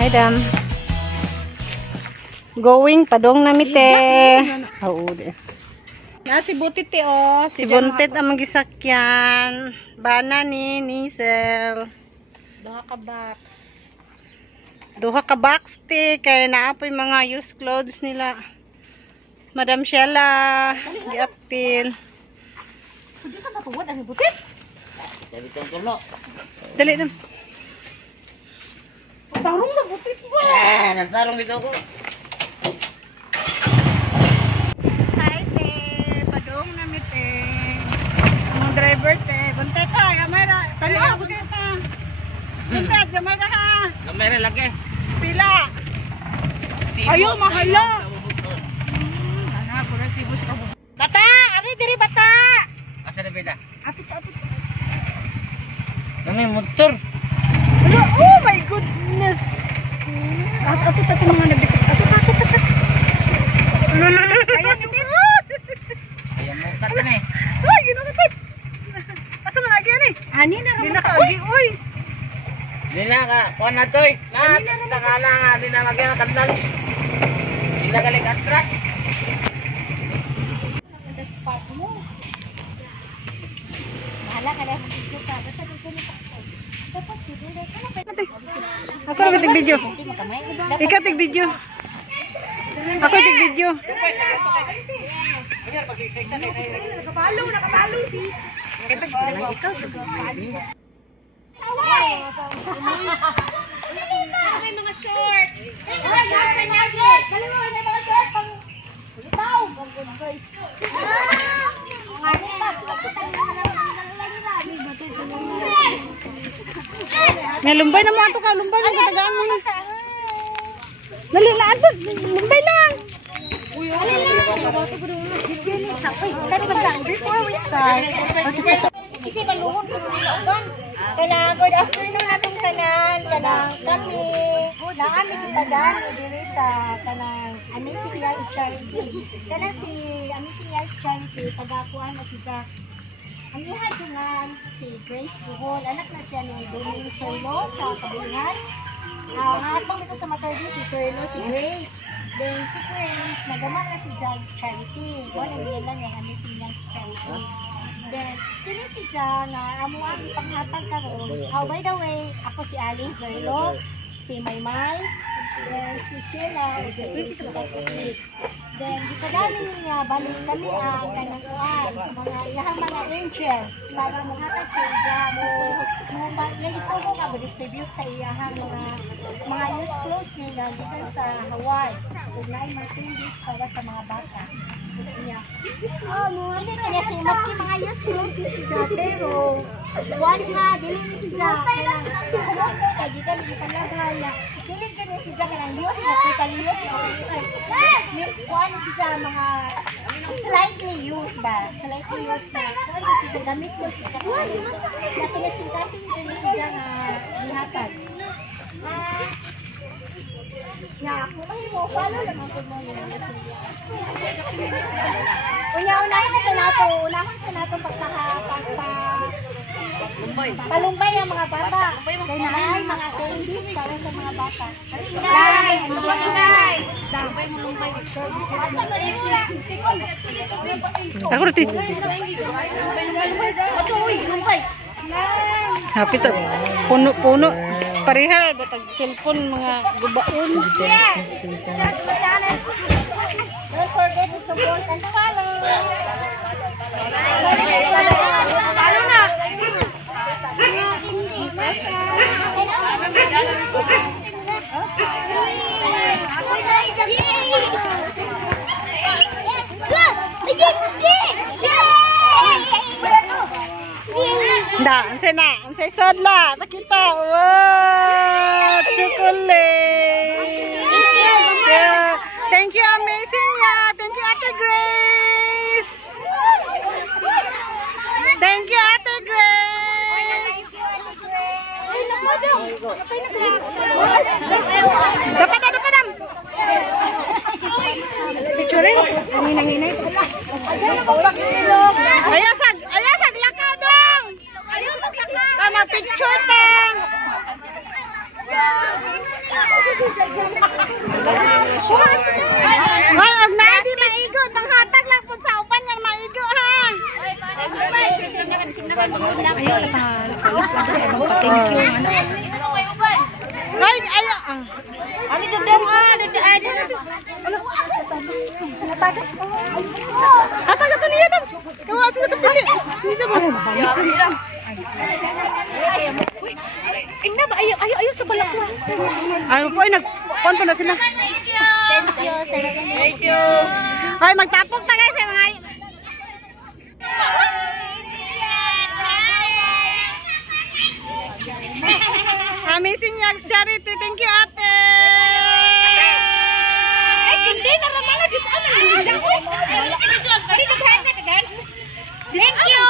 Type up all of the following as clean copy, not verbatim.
Hi, Dam. Going padong na mite. Oo, de. Si Butit oh. Si Buntit ang magisakyan. Bana ni Nisel. Duha ka box. Duha ka box ti kay naapoy mga used clothes nila. Madam Sheila, giapil. Pwede ka matuwad ang Butit? Dali tong tulo. Dali na. Tarong na Butit ba? Nagtarong dito ako. Hi, te. Padong na mite. Ang driver, te. Buntit ha, gamay ra. Tala, buntit ha. Buntit, gamay ra ha. Gamay rin lagi. Pila. Ayaw, mahala. Ana, pura sibus ka. Bata! Ari, diri bata! Asa na beda? Ato. Ano yung motor? Oh my goodness! Ato mga nagdikit. Ato. Ayan, hindi. Ayan mo, kat na eh. Ay, ginagatit. Asa man lagi yan eh? Ani na naman. Ginakaagi, uy. Di na ka, kuha na to eh. Lahat, sakala nga, di na magyan ang kandal. Di na galing atras. Ang spot mo. Bahala ka na sa video ka. Basta dito na sa dapat video na Ako ang tig video. Ikaw tig video. Ako tig video. Nakabalo si. Kaya pa siguro ikaw sa video. May mga short. May mga short. Dalawa may mga short pang bitaw. Guys. Nga lumbay na mo ato ka, lumbay na katagaan mo na. Dali lang ato, lumbay lang. Before we start, kasi maluhon ko nila uban. Kanang good afternoon natong tanan, kanang kami, naami kita gani diri sa kanang Amazing Lives Charity. Kanang si Amazing Lives Charity pagakuan na si Jack. Ang ihadungan si Grace Buhol, anak na siya ni Dominic Sorlo sa Kabulihan. Hatpang dito sa maternity si Sorlo, si Grace. Then si Grace, nagaman na si Jack Charity. Wala din lang yung Amazing Lives Charity. Then, kini si Jan na amo ang ipanghatag karon. By the way, ako si Alice Zorlo, si Maymay, then si Sheila, si Pretty sa Bakit. Then, gipadami niya, balik kami ang kanang kuan, mga iyahang mga angels para maghatag sa Jan. Lagi so mo nga distribute sa iyahang mga used clothes nila dito sa Hawaii. Ugnay martindis para sa mga bata. Niya. Hindi kanya si maski mga used clothes ni si Jack, pero one nga, dili ni si Jack, kailang kumangkay ka, di ka nagipalagay niya. Dili kanya si Jack, kailang used na, kaya used na, one si Jack, mga slightly used ba? Slightly used na. So, si Jack, gamit ko si Jack. Nakinasingkasin ko ni si Jack na lihatag. Kung mo, follow lang ako mo yung unahan sa nato palumbay ang mga bata. Kaya naay mga candies para sa mga bata. Ako rito. Happy to. Puno-puno. Parihal, batag cellphone, mga gubaon. Don't forget to support and follow. Follow na. Ansay sadla, nakita. Wow, chocolate. Yeah. Thank you, amazing ya. Thank you, Ate Grace. Thank you, Ate Grace. Dapat. Picture nanginay. Ayaw sag lakaw dong. Tama picture tang. Hoy, og na di maigo, panghatag lang pud sa uban nga maigo ha. Hoy, ayo. Ani dudem Apa ka niya dam? Kawa sa kapili. Ni sa mo. Ina ba ayo sa balakwa. Ano po nag-kon pa na sila. Thank you. Hoy, magtapok ta guys mga Amazing Yags Charity. Thank you, ate. Ay, hindi na naman na disana. Thank you.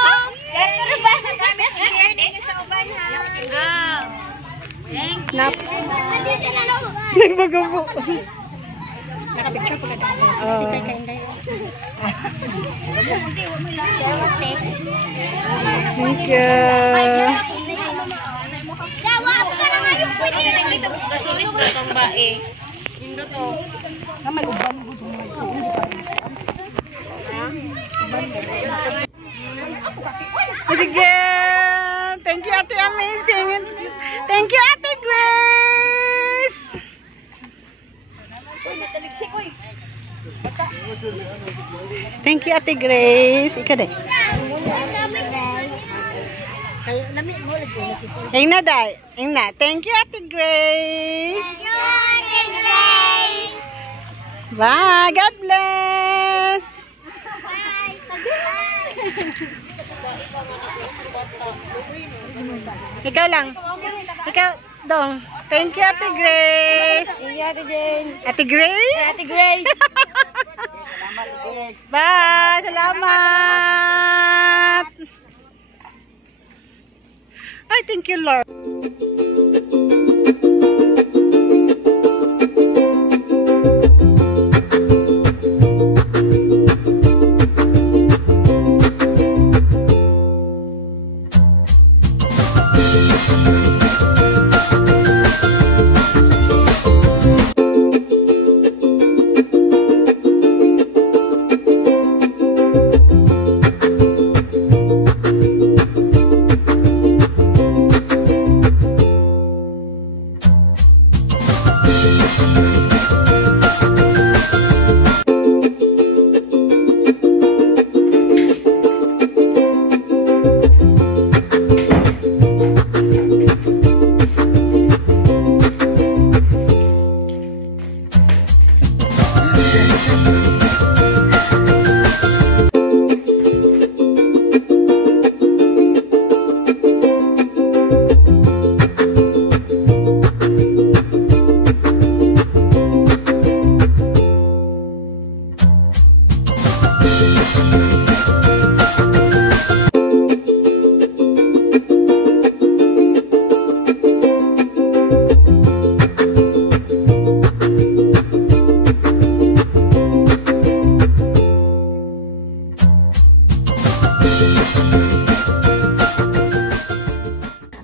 Nagbagapo. Nakapicture po ka daw. Sisitay ka hindi. Thank you. Sige. Thank you, Ate Amazing. Thank you, Ate Grace. Thank you, Ate Grace. Ika deh. Yang na day. Yang na. Thank you, Ate Grace. Thank you, Ate Grace. Bye. God bless. Bye. Ikaw lang. Ikaw dong. Thank you, Ate Grace. Thank you, Ate Jane. Ate Grace? Ate Grace. Bye. Salamat. I thank you, Lord.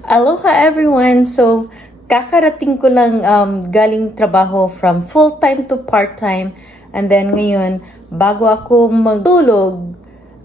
Aloha everyone! So, kakarating ko lang galing trabaho from full-time to part-time. And then ngayon, bago ako magtulog,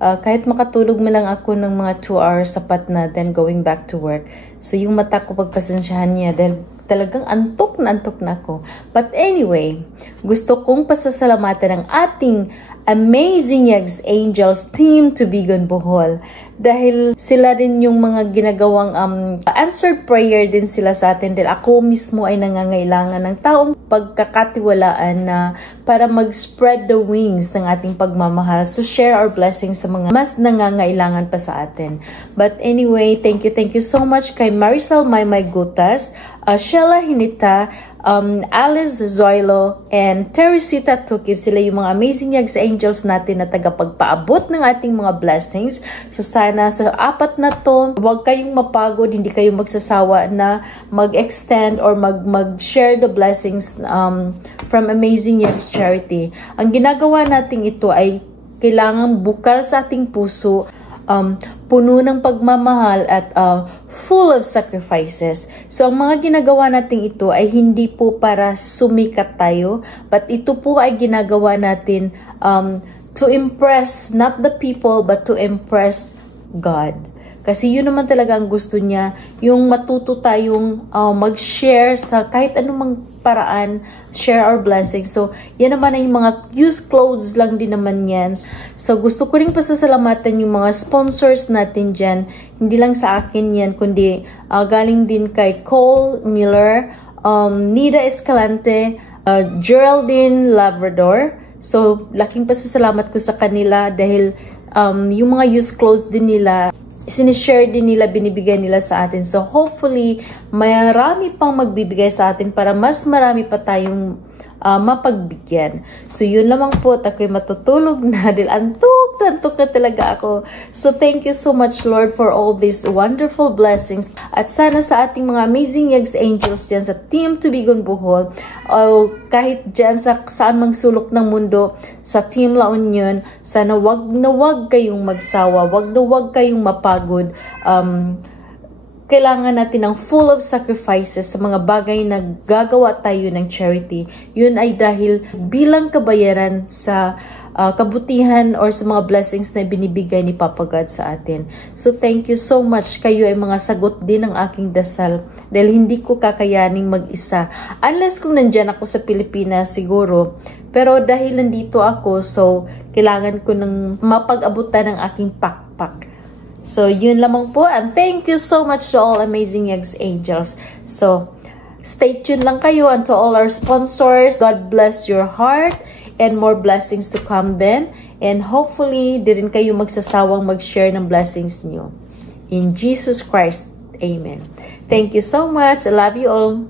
kahit makatulog mo lang ako ng mga 2 hours, sapat na, then going back to work. So, yung mata ko pagpasensyahan niya dahil talagang antok na ako. But anyway, gusto kong pasasalamatan ang ating Amazing Yags Angels Team Tubigon Bohol. Dahil sila din yung mga ginagawang answered prayer din sila sa atin. Dahil ako mismo ay nangangailangan ng taong pagkakatiwalaan na para mag-spread the wings ng ating pagmamahal. So share our blessings sa mga mas nangangailangan pa sa atin. But anyway, thank you so much kay Marisol Maymay Gutas, Sheila Hinita, Alice Zoilo, and Teresita Tukib. Sila yung mga Amazing Yags Angels natin na tagapagpaabot ng ating mga blessings. So sana sa 4 na to, huwag kayong mapagod, hindi kayong magsasawa na mag-extend or mag-share the blessings from Amazing Yags Charity. Ang ginagawa natin ito ay kailangan bukal sa ating puso, puno ng pagmamahal at full of sacrifices. So, ang mga ginagawa natin ito ay hindi po para sumikat tayo, but ito po ay ginagawa natin to impress not the people, but to impress God. Kasi yun naman talaga ang gusto niya, yung matuto tayong mag-share sa kahit anumang paraan, share our blessings. So, yan naman ay mga used clothes lang din naman yan. So, gusto ko rin pasasalamatan yung mga sponsors natin dyan. Hindi lang sa akin yan, kundi galing din kay Cole Miller, Nida Escalante, Geraldine Labrador. So, laking pasasalamat ko sa kanila dahil yung mga used clothes din nila, sinishare din nila, binibigay nila sa atin. So, hopefully, marami pang magbibigay sa atin para mas marami pa tayong mapagbigyan. So, yun lamang po. At ako'y matutulog na dahil antok na talaga ako. So, thank you so much, Lord, for all these wonderful blessings. At sana sa ating mga amazing Yags Angels dyan sa Team Tubigon Bohol, o kahit dyan sa saan mang sulok ng mundo, sa Team La Union, sana wag na wag kayong magsawa, wag na wag kayong mapagod. Kailangan natin ng full of sacrifices sa mga bagay na gagawa tayo ng charity. Yun ay dahil bilang kabayaran sa kabutihan or sa mga blessings na binibigay ni Papa God sa atin. So thank you so much. Kayo ay mga sagot din ng aking dasal dahil hindi ko kakayaning mag-isa. Unless kung nandyan ako sa Pilipinas siguro. Pero dahil nandito ako, so kailangan ko ng mapag-abutan ng aking pakpak. So, yun lamang po. And thank you so much to all amazing Yags Angels. So, stay tuned lang kayo and to all our sponsors. God bless your heart and more blessings to come then. And hopefully, di rin kayo magsasawang mag-share ng blessings niyo. In Jesus Christ, Amen. Thank you so much. I love you all.